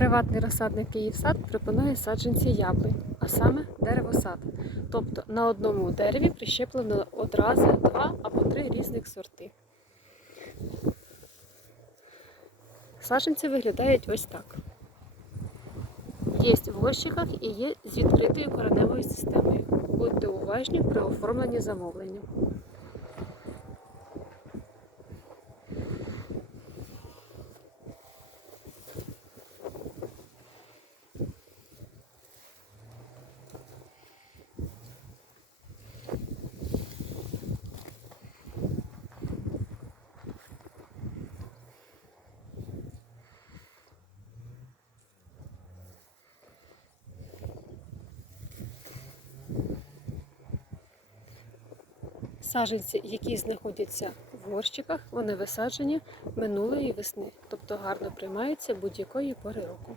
Приватний розсадник Київсад пропонує саджанці яблунь, а саме деревосад. Тобто на одному дереві прищеплено одразу два або три різних сорти. Саджанці виглядають ось так. Є в горщиках і є з відкритою кореневою системою. Будьте уважні при оформленні замовлення. Саджанці, які знаходяться в горщиках, вони висаджені минулої весни, тобто гарно приймаються будь-якої пори року.